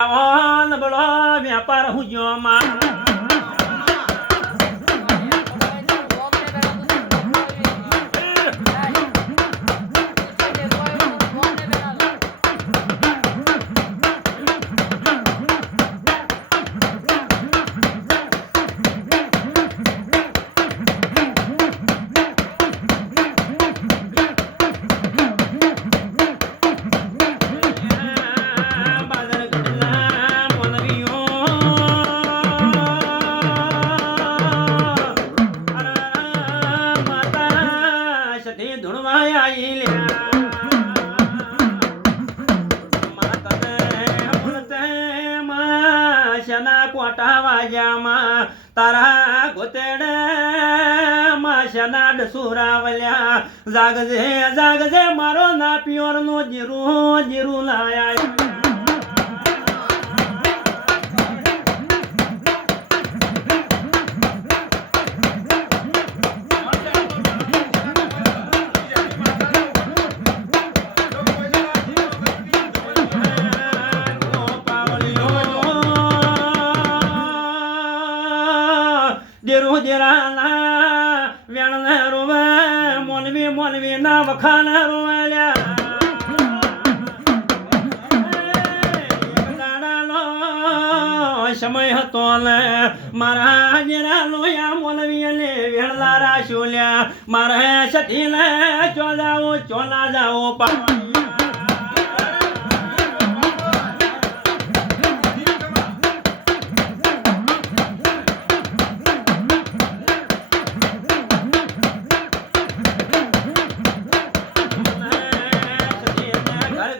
આવો નબળો વેપાર હુજોમાં બાદર સતી ધૂણવા આઈ લ્યા માતને ઉલતે માં શના કોટા વાજામાં તારા ગોતેડે માં શના ડસુરાવલ્યા જાગજે જાગજે, મારો ના પિયોર નો જીરું જીરું લાયા. દેરાના વેણને રોવે, મોનવી મોનવી ના વખાણ રોવાલ્યા સમય હતો ને મારા જેરા લોયા મોલવી ને વેણલા રાશોલ્યા મારે સતી ને ચોદાવો ચોલા જાઓ પા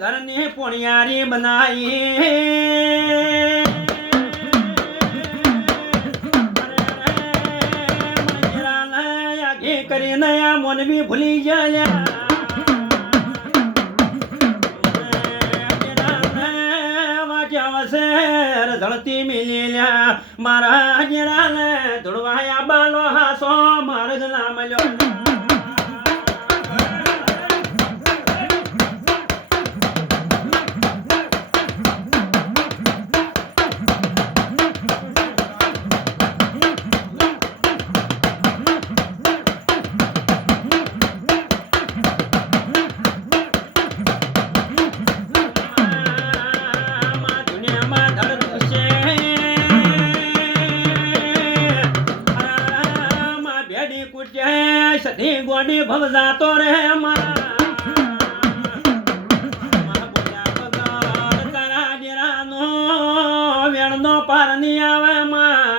ઘરની પુણિયારી બનાવી કરી નયા મોનવી ભૂલી ગયા. ધળતી મિલ્યા મારા જેરાને ધોળવાયા બાલો હાસો માર્ગ ના મળ્યો. માં ભેડી કૂટે સધી ગોડી ભવ જાતો રે માં તારા જેરાનો વેણનો પારની આવે માં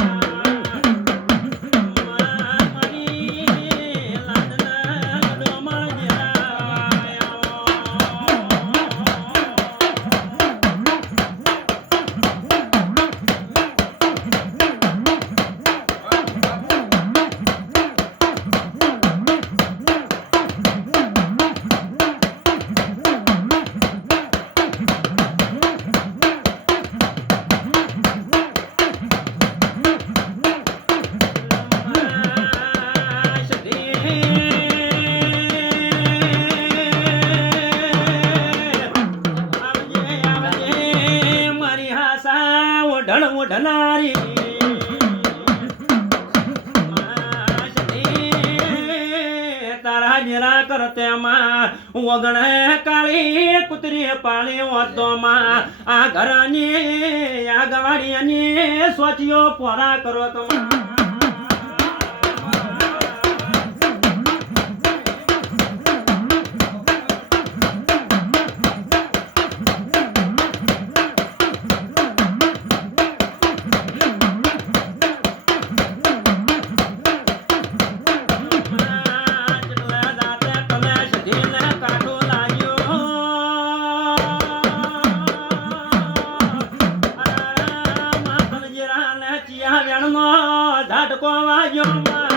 તારા જેરા કરતેમાં વગણે કાળી કુતરી પાણી ઓતોમાં આ ઘરની, આ ગવાડીની સોચીઓ પોરા કરો તો your mind.